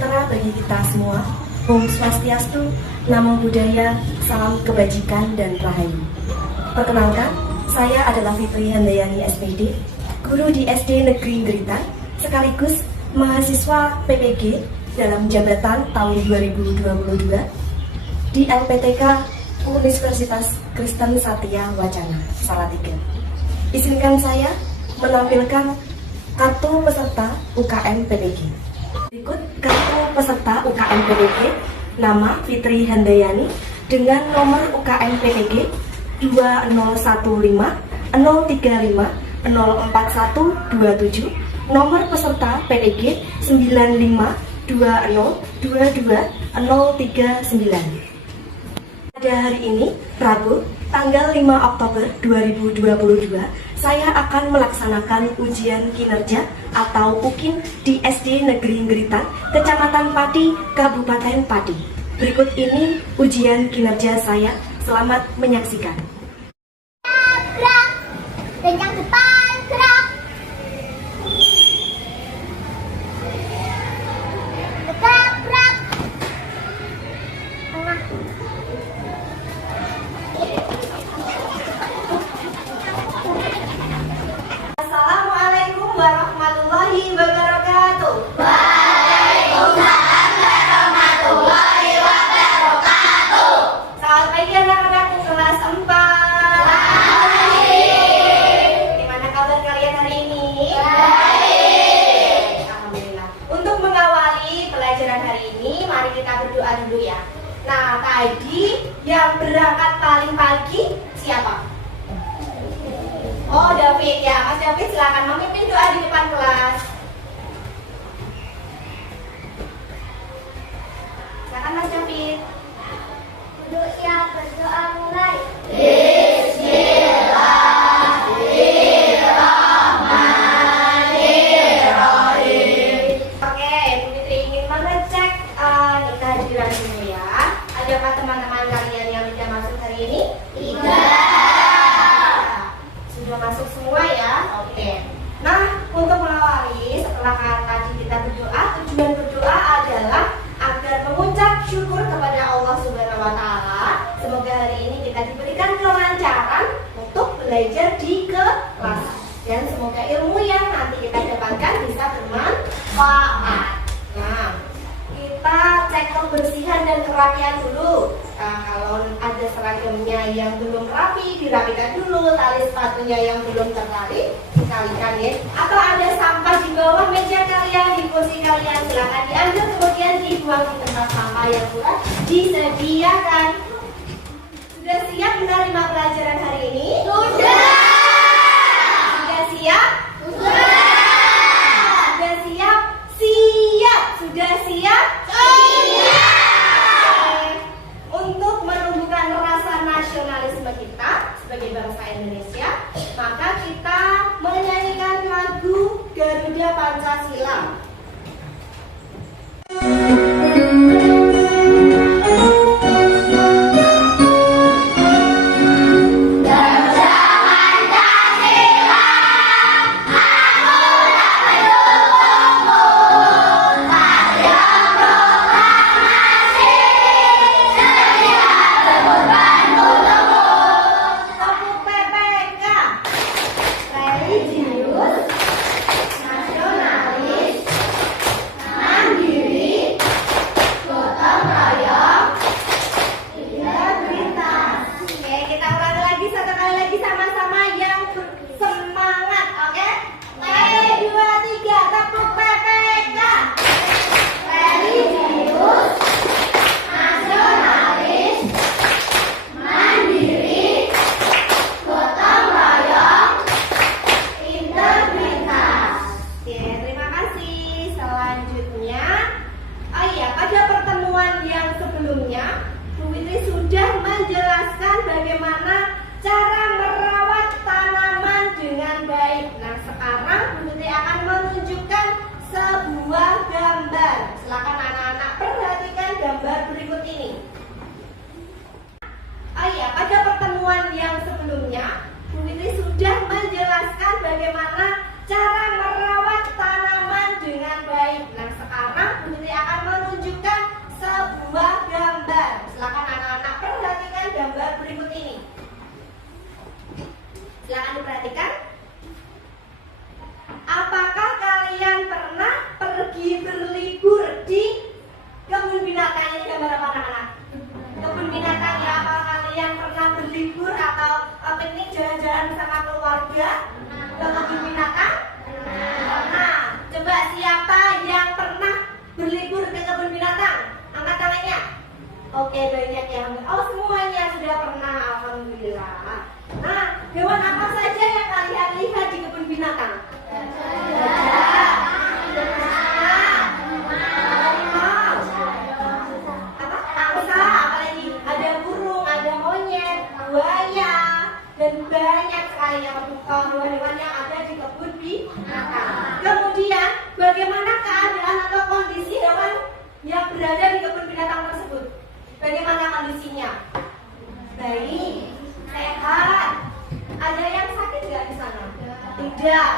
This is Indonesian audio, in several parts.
sejahtera bagi kita semua. Om Swastiastu, Namo Buddhaya, salam kebajikan dan rahayu. Perkenalkan, saya adalah Fitri Handayani SPD, guru di SD Negeri Ngeritan, sekaligus mahasiswa PPG dalam jabatan tahun 2022 di LPTK Universitas Kristen Satya Wacana, Salatiga. Izinkan saya menampilkan kartu peserta UKM PPG. Berikut kartu peserta UKM PPG, nama Fitri Handayani dengan nomor UKM PPG 2015 035 04127, nomor peserta PPG 9520220039. Pada hari ini, Rabu, tanggal 5 Oktober 2022, saya akan melaksanakan ujian kinerja atau UKIN di SD Negeri Ngeritan, Kecamatan Pati, Kabupaten Pati. Berikut ini ujian kinerja saya. Selamat menyaksikan. Gerak, kencang depan, gerak. Gerak, gerak. Tengah. Assalamualaikum warahmatullahi wabarakatuh. Waalaikumsalam warahmatullahi wabarakatuh. Selamat pagi anak-anakku kelas 4. Gimana kabar kalian hari ini? Baik. Alhamdulillah. Untuk mengawali pelajaran hari ini, mari kita berdoa dulu ya. Nah, tadi yang berangkat paling pagi siapa? Oh, David ya. Mas David silakan memimpin doa di depan kelas. Silakan Mas David. Duduk siap, berdoa mulai. Oke, Bu Fitri ingin mengecek kehadiran dulu ya. Adakah teman-teman kalian yang tidak masuk hari ini? Sudah masuk semua ya? Oke. Nah, untuk mengawali setelah tadi kita berdoa, tujuan berdoa adalah agar mengucap syukur kepada Allah Subhanahu wa taala. Semoga hari ini kita diberikan kelancaran untuk belajar di kelas dan semoga ilmu yang nanti kita dapatkan bisa bermanfaat. Nah, kita cek kebersihan dan kerapian dulu. Nah, kalau ada seragamnya yang belum rapi, dirapikan dulu. Tali sepatunya yang belum tertali, dikalikan ya. Atau ada sampah di bawah meja kalian, di kursi kalian, silakan diambil kemudian dibuang di tempat sampah yang sudah disediakan. Sudah siap menerima pelajaran hari ini? Sudah Siap? Sudah siap? Siap! Sudah siap? Untuk menumbuhkan rasa nasionalisme kita sebagai bangsa Indonesia, maka kita menyanyikan lagu Garuda Pancasila. Tepuk PPK. Religius, nasionalis, mandiri, gotong royong, integritas. Oke, kita ulangi lagi satu kali lagi sama-sama yang semangat, oke? 1, 2, 3, tepuk PPK. Religius, nasionalis, mandiri, gotong royong, integritas. Oke, terima kasih. Selanjutnya, oh iya, pada pertemuan yang sebelumnya, Bu Fitri sudah menjelaskan bagaimana cara merawat tanaman dengan baik. Nah, sekarang Bu Fitri akan menunjukkan sebuah gambar. Silakan anak-anak perhatikan gambar berikut ini. Oh iya, pada pertemuan yang sebelumnya, Bu Fitri sudah menjelaskan bagaimana cara merawat tanaman dengan baik. Nah, sekarang Bu Fitri akan Oke, banyak yang semuanya sudah pernah, alhamdulillah. Nah, hewan apa saja yang kalian lihat di kebun binatang? Angsa, apalagi ada burung, ada monyet, buaya, dan banyak sekali hewan-hewan yang ada di kebun binatang. Kemudian, bagaimana keadaan atau kondisi hewan yang berada di kebun binatang tersebut? Bagaimana kondisinya? Baik, sehat. Ada yang sakit nggak di sana? Tidak.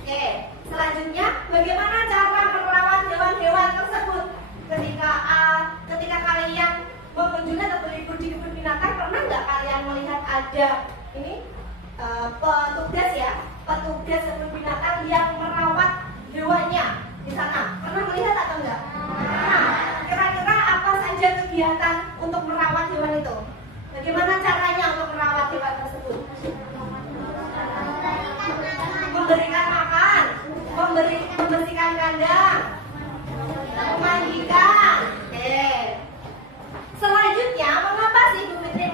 Oke. Selanjutnya, bagaimana cara merawat hewan-hewan tersebut? Ketika kalian mengunjungi atau berlibur di kebun binatang, pernah nggak kalian melihat ada ini petugas kebun binatang yang merawat hewannya di sana? Pernah melihat atau enggak? Nah, kira-kira apa saja kegiatan untuk merawat hewan itu? Bagaimana caranya untuk merawat hewan tersebut? Memberikan makan, membersihkan kandang, memandikan. Oke. Selanjutnya, mengapa sih Bu Fitri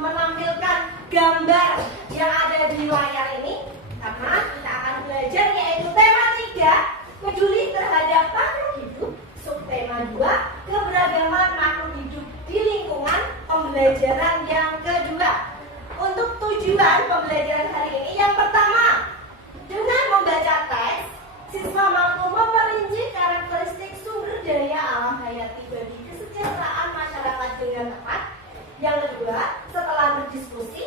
menampilkan gambar yang ada di layar ini? Karena kita akan belajar yaitu tema 3, peduli terhadap makhluk hidup. Subtema 2, keberagaman makhluk hidup di lingkungan. Pembelajaran yang kedua. Untuk tujuan pembelajaran hari ini, yang pertama, dengan membaca teks, siswa mampu memperinci karakteristik sumber daya alam hayati bagi kesejahteraan masyarakat dengan tepat. Yang kedua, setelah berdiskusi,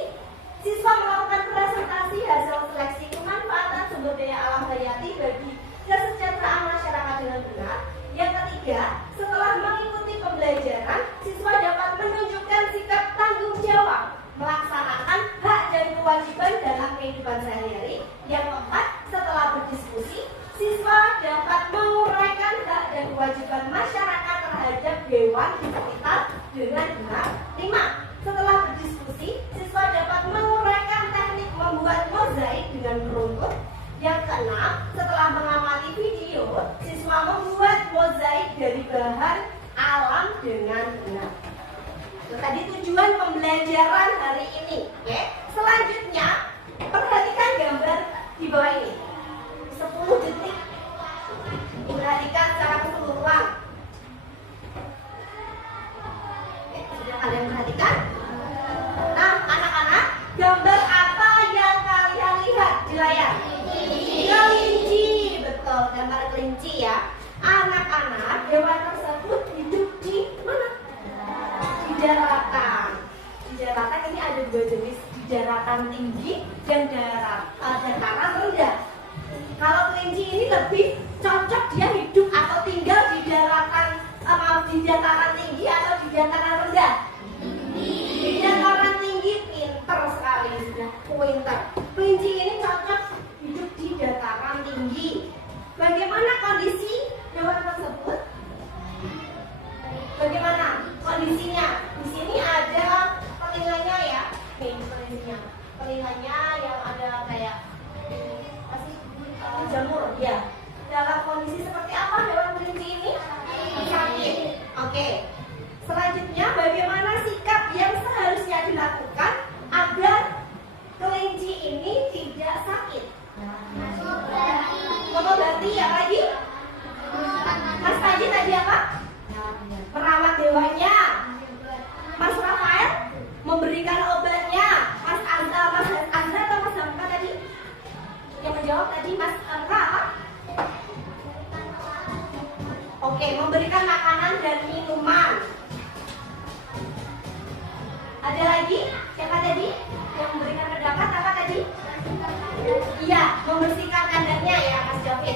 siswa melakukan presentasi hasil seleksi pemanfaatan sumber daya alam hayati bagi kesejahteraan masyarakat dengan benar. Yang ketiga, setelah mengikuti pembelajaran, siswa dapat menunjukkan sikap tanggung jawab melaksanakan hak dan kewajiban dalam kehidupan sehari-hari. Yang keempat, setelah berdiskusi, siswa dapat menguraikan hak dan kewajiban masyarakat terhadap hewan di sekitar dengan benar. 5. Setelah berdiskusi, siswa dapat menguraikan teknik membuat mozaik dengan meruntut. Yang keenam, setelah mengamati video, siswa membuat mozaik dari bahan alam dengan benar. Itu tadi tujuan pembelajaran hari ini. Oke. Selanjutnya, perhatikan gambar di bawah ini. 10 detik. Perhatikan secara keseluruhan. Oke, sudah kalian perhatikan? Nah, anak-anak, gambar apa yang kalian lihat di layar? Kelinci, betul, gambar kelinci ya. Anak-anak, hewan tersebut hidup di mana? Di daratan. Di daratan ini ada 2 jenis, di daratan tinggi dan dataran rendah. Kalau kelinci ini lebih cocok dia hidup atau tinggal di di dataran tinggi atau di dataran rendah? Di dataran tinggi, pinter sekali, sudah pinter. Kelinci ini cocok hidup di dataran tinggi. Bagaimana kondisi hewan tersebut? Bagaimana kondisinya? Di sini ada telinganya ya. Nih telinganya. Telinganya yang ada kayak jamur ya. Dalam kondisi seperti apa hewan kelinci ini? Sakit. Oke. Selanjutnya, bagaimana sikap yang seharusnya dilakukan agar kelinci ini tidak sakit? Mengobati apa lagi? Mas Panji tadi apa? Merawat hewannya. Mas Rafael memberikan obatnya. Mas Azra atau Mas Hamka tadi? Yang menjawab tadi Mas Hamka apa? Oke, memberikan makanan dan minuman. Ada lagi? Siapa tadi? Yang memberikan pendapat apa tadi? Iya, membersihkan kandangnya ya Mas David.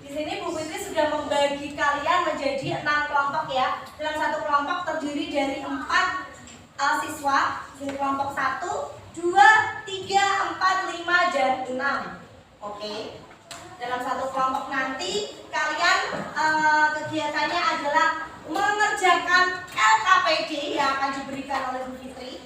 Di sini Bu Fitri sudah membagi kalian menjadi 6 kelompok ya. Dalam satu kelompok terdiri dari 4 siswa. Di kelompok 1, 2, 3, 4, 5, dan 6. Oke. Dalam satu kelompok nanti kalian kegiatannya adalah mengerjakan LKPD yang akan diberikan oleh Bu Fitri.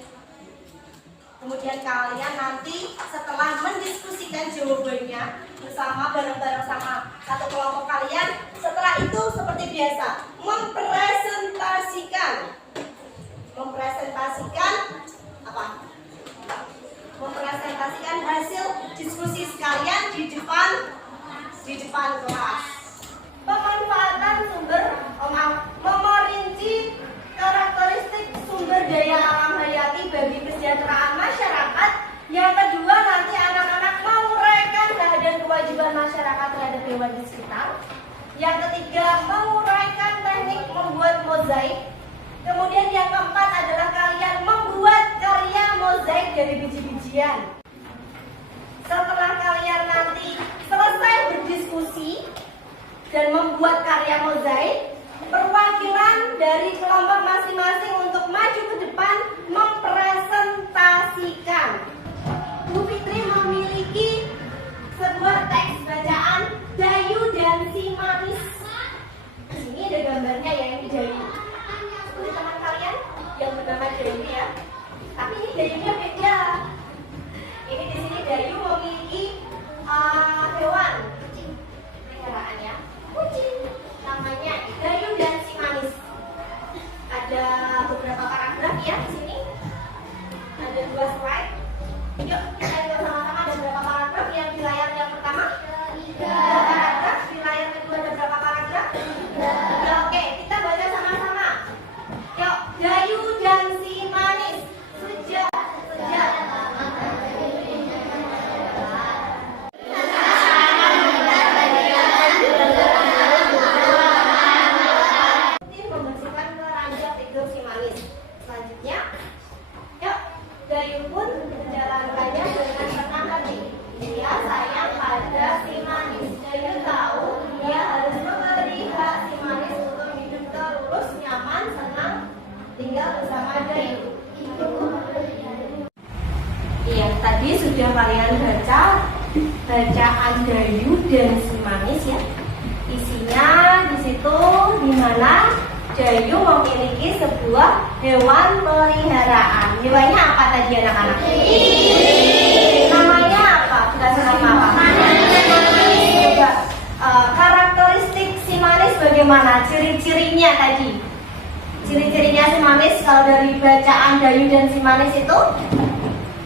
Kemudian kalian nanti setelah mendiskusikan jawabannya bersama bareng-bareng sama satu kelompok kalian, setelah itu seperti biasa mempresentasikan mempresentasikan apa? Mempresentasikan hasil diskusi sekalian di depan kelas. Pemanfaatan sumber, merinci karakteristik sumber daya alam hayati bagi kesejahteraan masyarakat. Yang kedua, nanti anak-anak menguraikan hak dan kewajiban masyarakat terhadap hewan di sekitar. Yang ketiga, menguraikan teknik membuat mozaik. Kemudian yang keempat adalah kalian membuat karya mozaik dari biji-bijian. Setelah kalian nanti selesai berdiskusi dan membuat karya mozaik, perwakilan dari kelompok masing-masing untuk maju ke depan mempresentasikan. Bu Fitri memiliki sebuah teks bacaan Dayu dan si Manis. Ini ada gambarnya ya, yang Dayu. Seperti teman kalian yang bernama Dayu ya. Tapi ini Dayunya beda. Ini di sini Dayu memiliki hewan peliharaan ya, kucing. Namanya Dayu dan si Manis. Ada beberapa paragraf ya di sini. Ada 2 slide. Yuk kita lihat sama-sama, ada berapa paragraf yang di layar yang pertama? 3 paragraf. Di layar kedua ada berapa paragraf? 3. Ya, oke, kita baca sama-sama. Yuk, Dayu dan si Manis. Sejak membersihkan keranjang tidur si Manis. Selanjutnya, yuk, Dayu pun menjalankannya dengan senang hati. Dia sayang pada si Manis. Dayu tahu dia harus memberi hak si Manis untuk hidup terus nyaman, senang tinggal bersama Dayu. Iya, tadi sudah kalian baca bacaan Dayu dan si Manis ya. Isinya di situ di mana Dayu memiliki sebuah hewan peliharaan. Hewannya apa tadi anak-anak? Namanya apa? Dikasih nama apa? Coba karakteristik si Manis bagaimana? Ciri-cirinya tadi. Ciri-cirinya si Manis kalau dari bacaan Dayu dan si Manis itu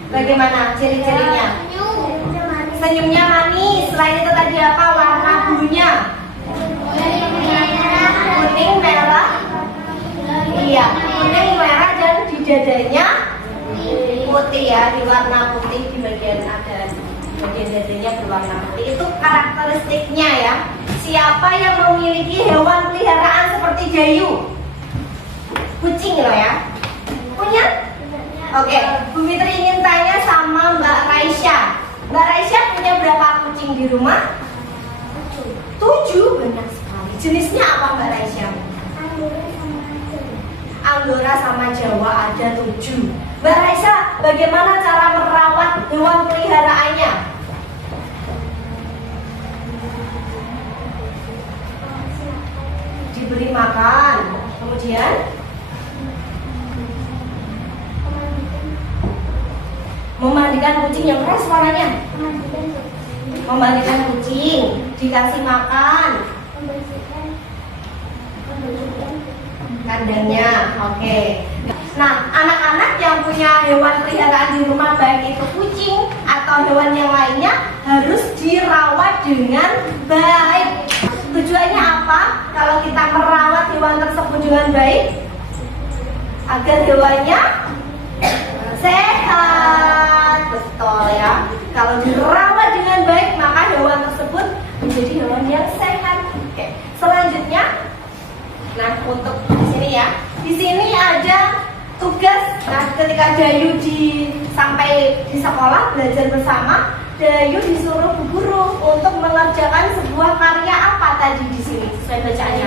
bagaimana ciri-cirinya? Senyumnya manis. Selain itu tadi apa? Warna bulunya kuning, merah. Iya, kuning, merah dan di dadanya putih ya, di warna putih di bagian ada bagian dadanya berwarna putih. Itu karakteristiknya ya. Siapa yang memiliki hewan peliharaan seperti Dayu? Kucing loh ya. Punya? Oke, Bu Fitri ingin tanya sama Mbak Raisya. Mbak Raisya punya berapa kucing di rumah? 7, banyak sekali. Jenisnya apa Mbak Raisya? Anggora sama Jawa ada 7. Mbak Raisya, bagaimana cara merawat hewan peliharaannya? Diberi makan. Kemudian memandikan kucing, yang keras suaranya. Memandikan kucing, dikasih makan, kandangnya. Oke. Nah, anak-anak yang punya hewan peliharaan di rumah, baik itu kucing atau hewan yang lainnya, harus dirawat dengan baik. Tujuannya apa? Kalau kita merawat hewan tersebut dengan baik, agar hewannya sehat. Betul ya. Kalau dirawat dengan baik, maka hewan tersebut menjadi hewan yang sehat. Oke. Selanjutnya, nah untuk di sini ya, di sini ada tugas. Nah, ketika Dayu sampai di sekolah belajar bersama, Dayu disuruh Bu Guru untuk mengerjakan sebuah karya apa tadi di sini sesuai bacaannya?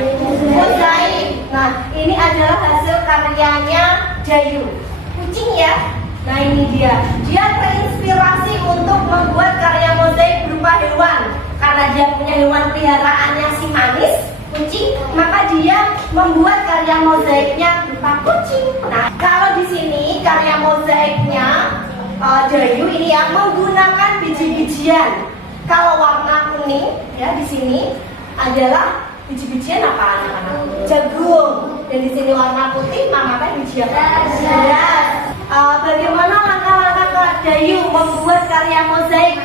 Mozaik. Nah, ini adalah hasil karyanya Dayu. Kucing ya. Nah, ini dia. Dia terinspirasi untuk membuat karya mozaik berupa hewan. Karena dia punya hewan peliharaannya si Manis, kucing, maka dia membuat karya mozaiknya berupa kucing. Nah, kalau di sini karya mozaiknya Dayu ini yang menggunakan biji-bijian. Kalau warna kuning ya di sini adalah biji-bijian apa anak-anak? Jagung. Dan di sini warna putih, Mama teh biji apa? Beras. Bagaimana langkah-langkah Kak Dayu membuat karya mozaik?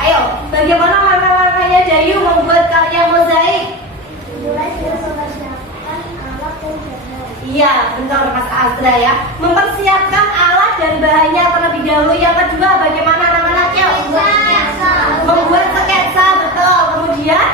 Ayo, bagaimana langkah-langkahnya Dayu membuat karya mozaik? Mulai dengan mempersiapkan alat dan bahan. Iya, benar Mas Azra ya. Mempersiapkan alat dan bahannya terlebih dahulu. Yang kedua, bagaimana anak-anak? Yuk. Membuat sketsa, betul. Kemudian,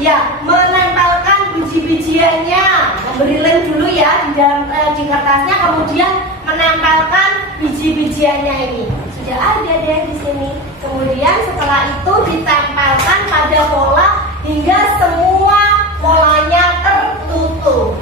ya, menempelkan biji-bijiannya. Memberi lem dulu ya di dalam di kertasnya, kemudian menempelkan biji-bijiannya ini. Sudah ada deh di sini. Kemudian setelah itu ditempelkan pada pola hingga semua polanya tertutup.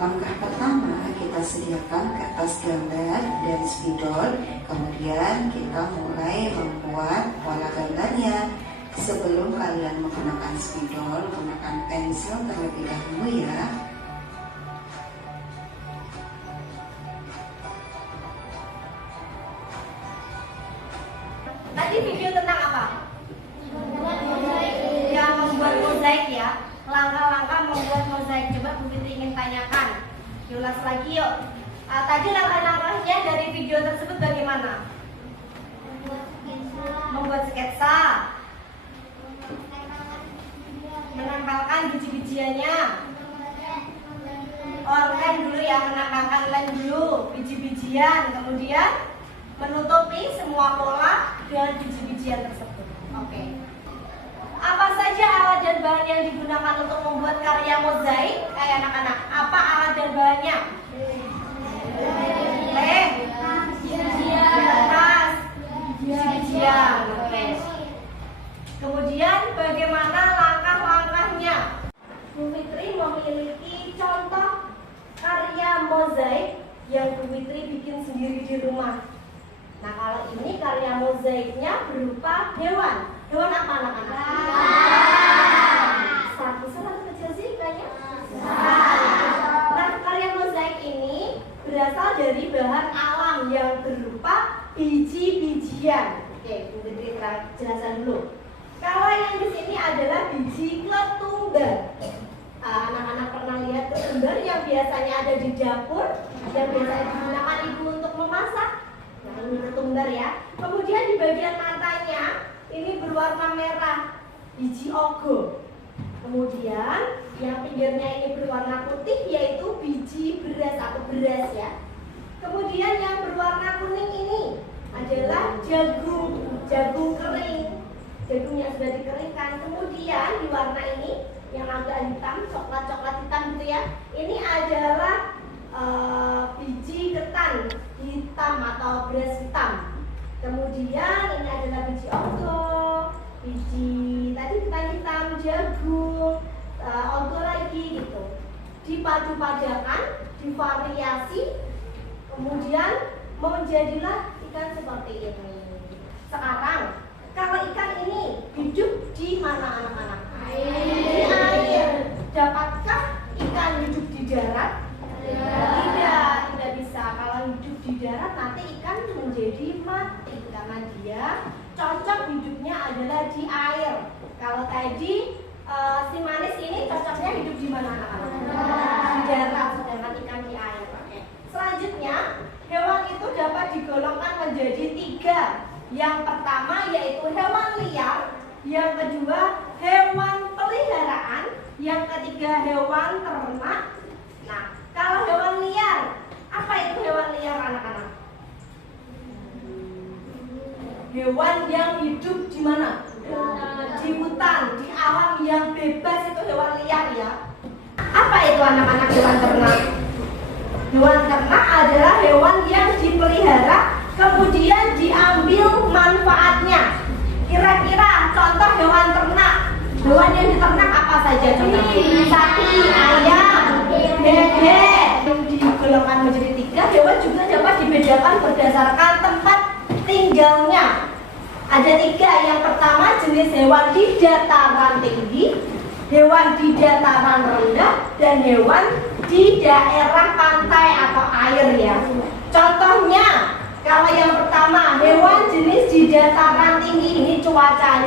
Langkah pertama, kita sediakan kertas gambar dan spidol, kemudian kita mulai membuat pola gambarnya. Sebelum kalian menggunakan spidol, gunakan pensil terlebih dahulu ya. Tadi video tentang apa? Ya, membuat mozaik ya. Langkah-langkah membuat mozaik. Coba Bu Fitri ingin tanyakan. Diulas lagi yuk. Tadi langkah-langkahnya dari video tersebut bagaimana? Membuat sketsa. Menempelkan biji-bijiannya. Lem dulu ya, menempelkan lem dulu, biji-bijian. Kemudian menutupi semua pola dengan biji-bijian tersebut. Oke. Apa saja alat dan bahan yang digunakan untuk membuat karya mozaik? Anak-anak, apa alat dan bahannya? Lem, kertas, biji-bijian. Oke. Kemudian bagaimana langkah-langkahnya? Bu Fitri memiliki contoh karya mozaik yang Bu Fitri bikin sendiri di rumah. Nah, kalau ini karya mozaiknya berupa hewan. Hewan apa anak-anak? Sapi besar atau kecil sih kayaknya? Nah, karya mozaik ini berasal dari bahan alam yang berupa biji-bijian. Oke, Bu Fitri jelaskan dulu. Kalau yang di sini adalah biji ketumbar. Anak-anak pernah lihat ketumbar yang biasanya ada di dapur, yang biasanya digunakan ibu untuk memasak. Nah, ini ketumbar ya. Kemudian di bagian matanya ini berwarna merah, biji ogo. Kemudian yang pinggirnya ini berwarna putih, yaitu biji beras atau beras ya. Kemudian yang berwarna kuning ini adalah jagung kering. Jagung yang sudah dikeringkan. Kemudian di warna ini yang agak hitam, coklat hitam gitu ya. Ini adalah biji ketan hitam atau beras hitam. Kemudian ini adalah biji ogo, biji tadi ketan hitam, jagung, ogo lagi gitu. Dipadu-padakan, divariasi, kemudian menjadilah ikan seperti ini. Sekarang kalau ikan ini hidup di mana anak-anak? Di air. Dapatkah ikan hidup di darat? Tidak bisa. Kalau hidup di darat nanti ikan menjadi mati karena dia cocok hidupnya adalah di air. Kalau tadi si manis ini cocoknya hidup di mana anak-anak? Di darat, sedangkan ikan di air. Oke. Selanjutnya, hewan itu dapat digolongkan menjadi 3. Yang pertama yaitu hewan liar, yang kedua hewan peliharaan, yang ketiga hewan ternak. Nah, kalau hewan liar, apa itu hewan liar anak-anak? Hewan yang hidup di mana? Di hutan, di alam yang bebas itu hewan liar ya. Apa itu anak-anak hewan ternak? Hewan ternak adalah hewan yang dipelihara kemudian diambil manfaatnya. Kira-kira contoh hewan ternak. Hewan yang diternak apa saja contohnya? Sapi, ayam, bebek. Digolongkan menjadi 3. Hewan juga dapat dibedakan berdasarkan tempat tinggalnya. Ada 3. Yang pertama jenis hewan di dataran tinggi, hewan di dataran rendah, dan hewan di daerah pantai atau air ya. Contohnya Kalau yang pertama, hewan jenis di dataran tinggi, ini cuaca,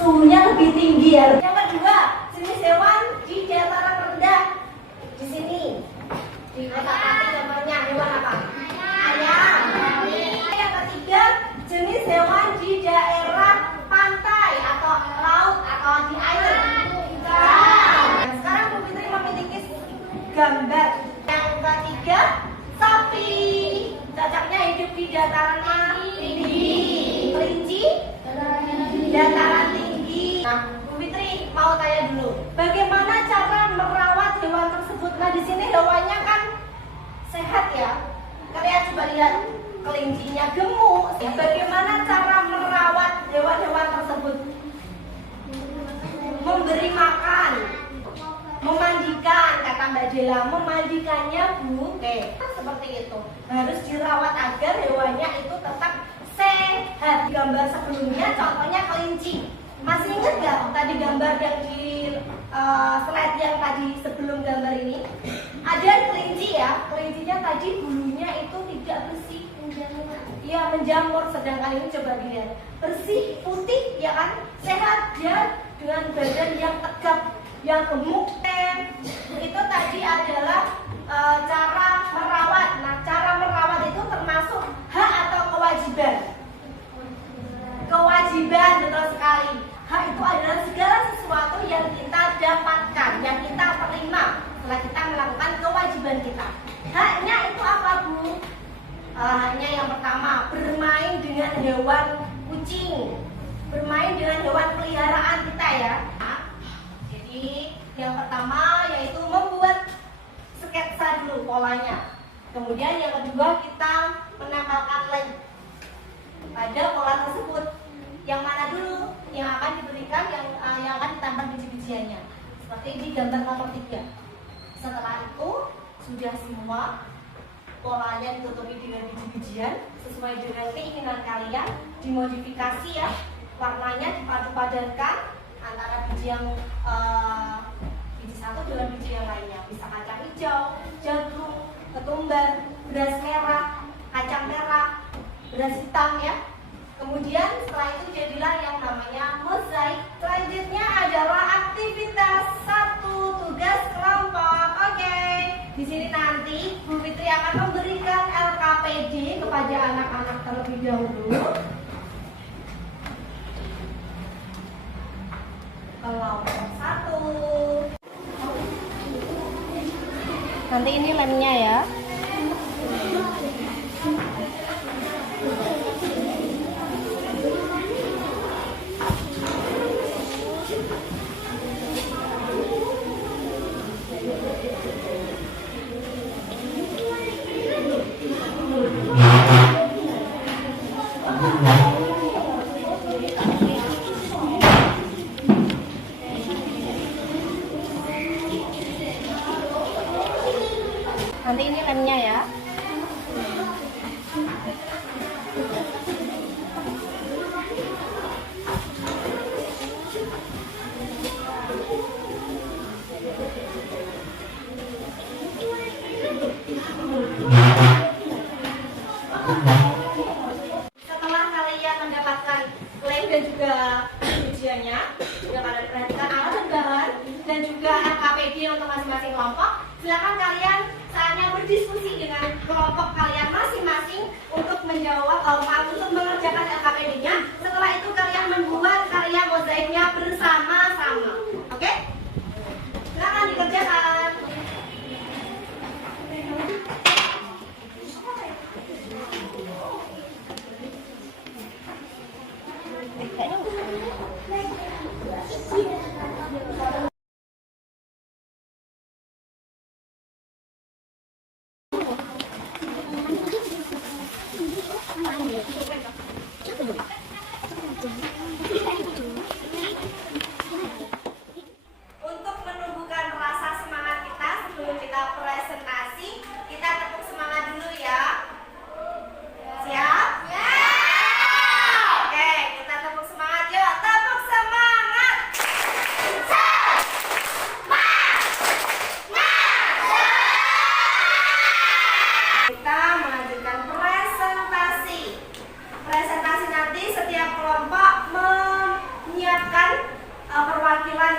suhunya lebih tinggi ya. Yang kedua, jenis hewan di dataran rendah. Di sini, di kotak hati gambarnya hewan apa? Ayam. Yang ketiga, jenis hewan di daerah pantai atau laut atau di air. Nah, sekarang Bu Fitri memiliki gambar. Yang ketiga, sapi. Cocoknya hidup di dataran tinggi. Kelinci, dataran tinggi. Nah, Bu Fitri mau tanya dulu, bagaimana cara merawat hewan tersebut? Nah, di sini hewannya kan sehat ya. Kalian coba lihat, kelincinya gemuk. Bagaimana cara merawat hewan-hewan tersebut? Memberi makan, memandikan, kata Mbak Dela, memandikannya Bu, seperti itu. Harus dirawat agar hewannya itu tetap sehat. Gambar sebelumnya contohnya kelinci. Masih ingat nggak tadi gambar yang di slide yang tadi sebelum gambar ini? Ada kelinci ya, kelincinya tadi bulunya itu tidak bersih, iya menjamur. Sedangkan ini coba dilihat, bersih, putih, ya kan, sehat dia dengan badan yang tegap, yang gemuk. Itu tadi adalah cara merawat. Nah, cara merawat itu termasuk hak atau kewajiban. Kewajiban, betul sekali. Hak itu adalah segala sesuatu yang kita dapatkan, yang kita terima setelah kita melakukan kewajiban kita. Haknya itu apa, Bu? Haknya yang pertama, bermain dengan hewan kucing, bermain dengan hewan peliharaan kita ya. Jadi yang pertama yaitu membuat sketsa dulu polanya. Kemudian yang kedua kita menempelkan lem pada pola tersebut. Yang mana dulu yang akan diberikan, yang akan ditambah biji-bijiannya. Seperti di gambar nomor 3. Setelah itu sudah semua polanya ditutupi dengan biji-bijian sesuai dengan keinginan kalian, dimodifikasi ya, warnanya dipadu-padankan antara biji yang biji satu dengan biji yang lainnya. Bisa kacang hijau, jagung, ketumbar, beras merah, kacang merah, beras hitam ya. Kemudian setelah itu jadilah yang namanya mozaik. Selanjutnya adalah aktivitas 1, tugas kelompok. Oke. Di sini nanti Bu Fitri akan memberikan LKPD kepada anak-anak terlebih dahulu. Kelompok 1. Nanti ini lemnya ya. Nanti ini lemnya ya. Setelah kalian mendapatkan lem dan juga ujiannya, juga kalian perhatikan alat dan bahan dan juga LKPD untuk masing-masing kelompok. Silakan kalian saatnya berdiskusi dengan kelompok kalian masing-masing untuk menjawab untuk mengerjakan LKPD-nya. Setelah itu kalian membuat karya mozaiknya bersama-sama. Oke? Silakan dikerjakan. Thank you.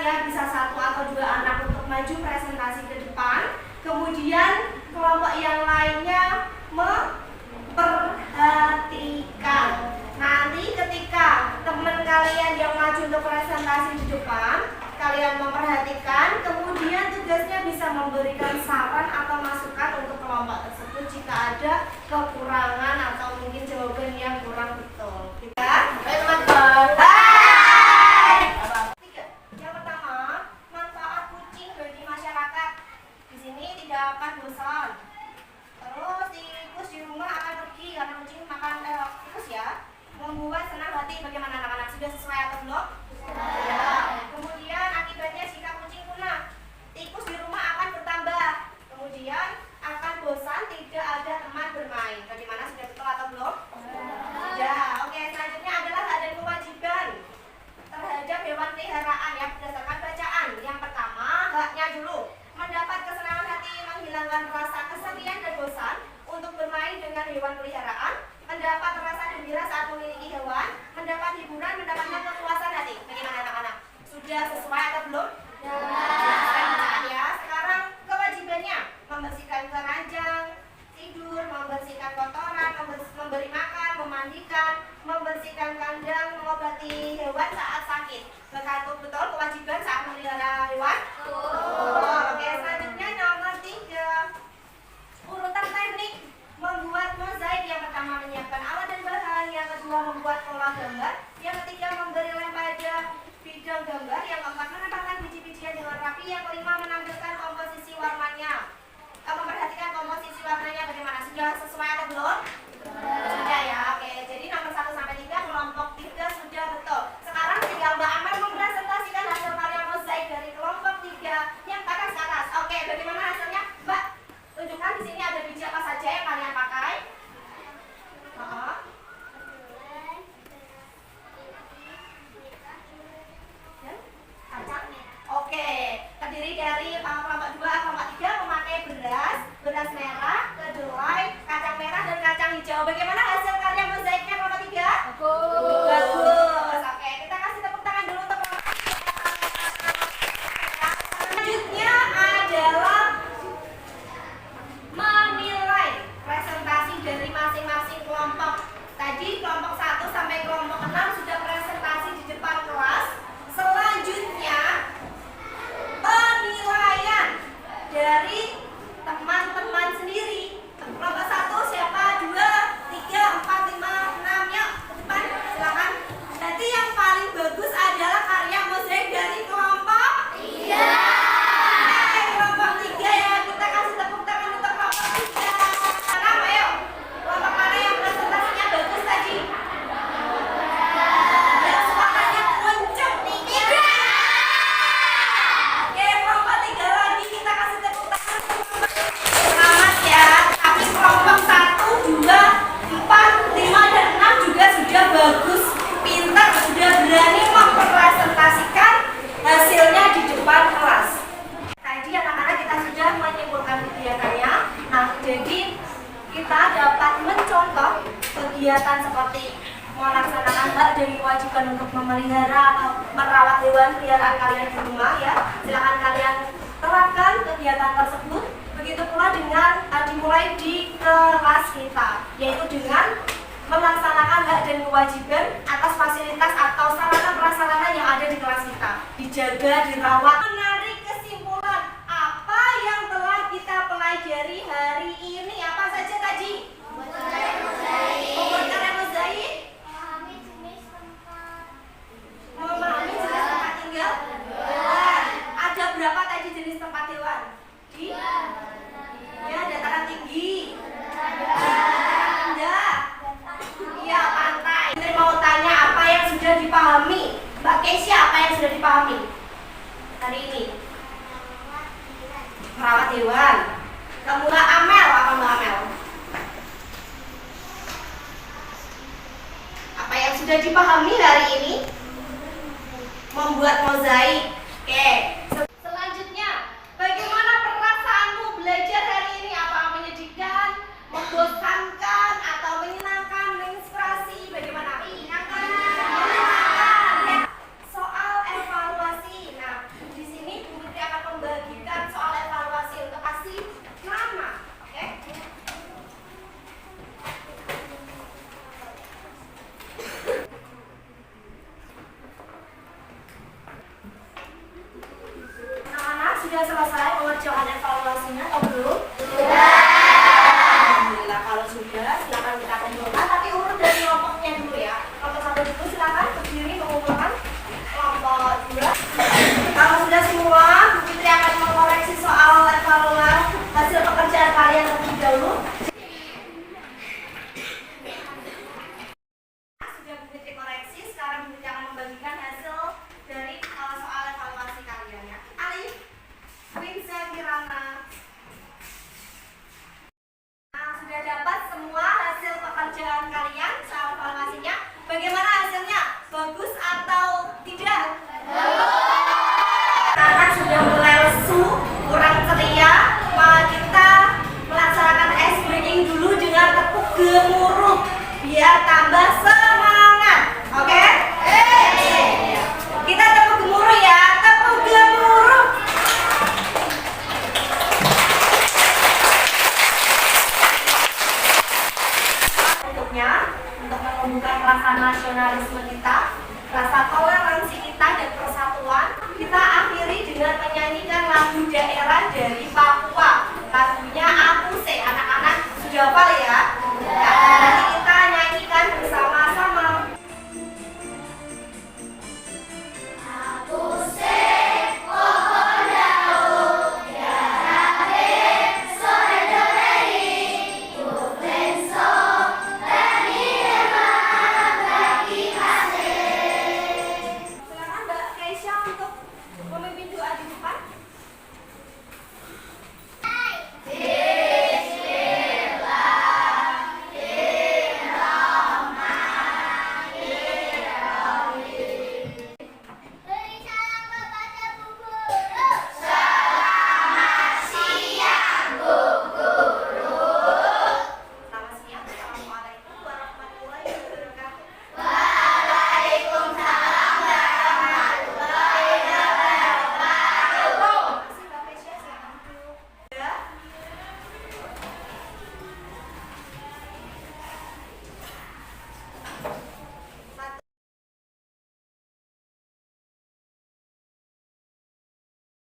ya, bisa 1 atau 2 anak untuk maju presentasi ke depan. Kemudian kelompok yang lainnya memperhatikan. Nanti ketika teman kalian yang maju untuk presentasi di depan, kalian memperhatikan, kemudian tugasnya bisa memberikan saran atau masukan untuk kelompok tersebut jika ada kekurangan atau mungkin jawaban yang kurang betul. Ya? Baik teman-teman. Hai. Yang pertama, manfaat kucing bagi masyarakat. Di sini tidak akan bosan. Terus tikus di rumah akan pergi karena kucing makan tikus ya. Membuat senang hati. Bagaimana anak-anak? Sudah sesuai atau belum? Ya. Kemudian akibatnya jika kucing punah, tikus di rumah akan bertambah. Kemudian akan bosan, tidak ada teman bermain. Bagaimana, sudah betul atau belum? Sudah. Oke, selanjutnya adalah hak dan kewajiban terhadap hewan peliharaan ya, berdasarkan bacaan. Yang pertama, haknya dulu. Mendapat kesenangan hati, menghilangkan rasa kesepian dan bosan untuk bermain dengan hewan peliharaan, mendapat rasa gembira saat memiliki hewan, mendapat hiburan, mendapatkan kepuasan hati. Bagaimana anak-anak? Sudah sesuai atau belum? Ya. Sekarang kewajibannya membersihkan keranjang tidur, membersihkan kotoran, memberi makan, memandikan, membersihkan kandang, mengobati hewan saat sakit. Betul kewajiban saat memelihara hewan? Oke, selanjutnya nomor 3. Urutan teknik membuat mozaik. Yang pertama menyiapkan alat dan bahan, yang kedua membuat pola gambar, yang ketiga memberi lem pada bidang gambar, yang keempat menambahkan biji-bijian dengan rapi, yang kelima menampilkan komposisi warnanya. Memperhatikan komposisi warnanya bagaimana, sudah sesuai atau belum? Sudah ya. Oke, jadi nomor 1 sampai 3 kelompok 3 sudah betul. Sekarang tinggal Mbak Amel mempresentasikan hasil karya mozaik dari kelompok 3 yang atas ke atas. Oke, bagaimana hasilnya? Mbak, tunjukkan di sini ada biji apa saja yang kalian pakai. Kacang. Oke, terdiri dari kelompok 2, kelompok 3 memakai beras merah, kedelai, kacang merah dan kacang hijau. Bagaimana hasil karya mozaiknya kelompok 3? Bagus. Oke, kita kasih tepuk tangan dulu untuk kelompok 3. Selanjutnya adalah menilai presentasi dari masing-masing kelompok. Tadi kelompok 1 sampai kelompok 6 sudah presentasi di depan kelas. Selanjutnya penilaian dari teman-teman sendiri. Kelompok 1 siapa? 2, 3, 4, 5, 6. Yuk ke depan, silakan. Nanti yang paling bagus adalah karya mozaik dari kelompok 3. Kelompok 3 ya, kita kasih tepuk tangan untuk kelompok 3. Sekarang ayo, kelompok mana yang presentasinya bagus tadi? Yang suaranya kenceng. 3. Oke, kelompok 3 lagi, kita kasih tepuk tangan. Selamat ya. Tapi kelompok 1, 2, 4, 5 dan 6 juga sudah bagus, pintar, sudah berani mempresentasikan hasilnya di depan kelas. Tadi anak-anak kita sudah menyimpulkan kegiatannya. Nah, jadi kita dapat mencontoh kegiatan seperti melaksanakan hak dan kewajiban untuk memelihara atau merawat hewan peliharaan kalian di rumah ya. Silakan kalian terapkan kegiatan tersebut. Begitu pula dengan dimulai di kelas kita, yaitu dengan melaksanakan hak dan kewajiban atas fasilitas atau sarana prasarana yang ada di kelas kita. Dijaga, dirawat. Menarik kesimpulan apa yang telah kita pelajari hari ini. Apa saja tadi? Membuat karya mozaik. Memahami jenis tempat tinggal. Ada berapa tadi jenis tempat hewan? Ya, dataran tinggi, dataran rendah, iya pantai. Saya mau tanya apa yang sudah dipahami, Mbak Kesia, apa yang sudah dipahami hari ini? Merawat hewan. Kamu Mbak Amel, apa Mbak Amel? Apa yang sudah dipahami hari ini? Membuat mozaik. Oke. Selanjutnya, bagaimana perasaanmu belajar hari ini? Apa menyedihkan, membosankan, atau menyenangkan, menginspirasi? Bagaimana? Menyenangkan. Soal evaluasi. Nah, sudah selesai pengerjaan